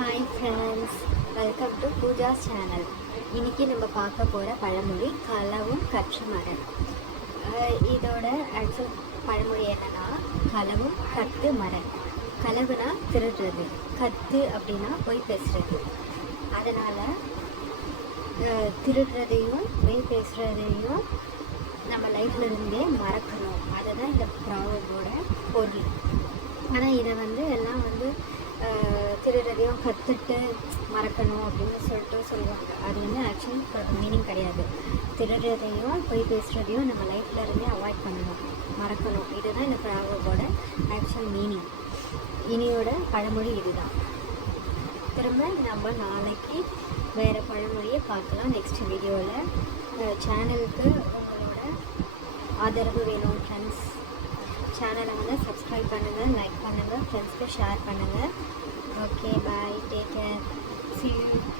Hi friends, welcome to Pooja's channel. இன்றைக்கி நம்ம பார்க்க போகிற பழமொழி களவும் கற்று மரம். இதோட ஆக்சுவல் பழமொழி என்னென்னா, களவும் கற்று மரம். களவுனா திருடுறது, கற்று அப்படின்னா பொய் பேசுகிறது. அதனால் திருடுறதையும் பொய் பேசுகிறதையும் நம்ம லைஃப்பில் இருந்தே மறக்கணும். அதுதான் இந்த ப்ராவர்போட பொருள். ஆனால் இதை எல்லாம் திருடுறதையும் கற்றுட்டு மறக்கணும் அப்படின்னு சொல்லுவாங்க. அது ஆக்சுவலி மீனிங் கிடையாது. திருடுறதையும் பொய் பேசுகிறதையும் நம்ம லைஃப்பில் இருந்தே அவாய்ட் பண்ணணும், மறக்கணும். இதுதான் இந்த ப்ராவர்போட ஆக்சுவல் மீனிங். இனியோட பழமொழி இதுதான். திரும்ப நம்ம நாளைக்கு வேறு பழமொழியை பார்க்கலாம் நெக்ஸ்ட் வீடியோவில். சேனலுக்கு உங்களோட ஆதரவு வேணும் ஃப்ரெண்ட்ஸ். சேனலை சப்ஸ்கிரைப் பண்ணுங்கள், லைக் பண்ணுங்கள், ஃப்ரெண்ட்ஸ்க்கு ஷேர் பண்ணுங்கள். Okay, bye, take care, see you.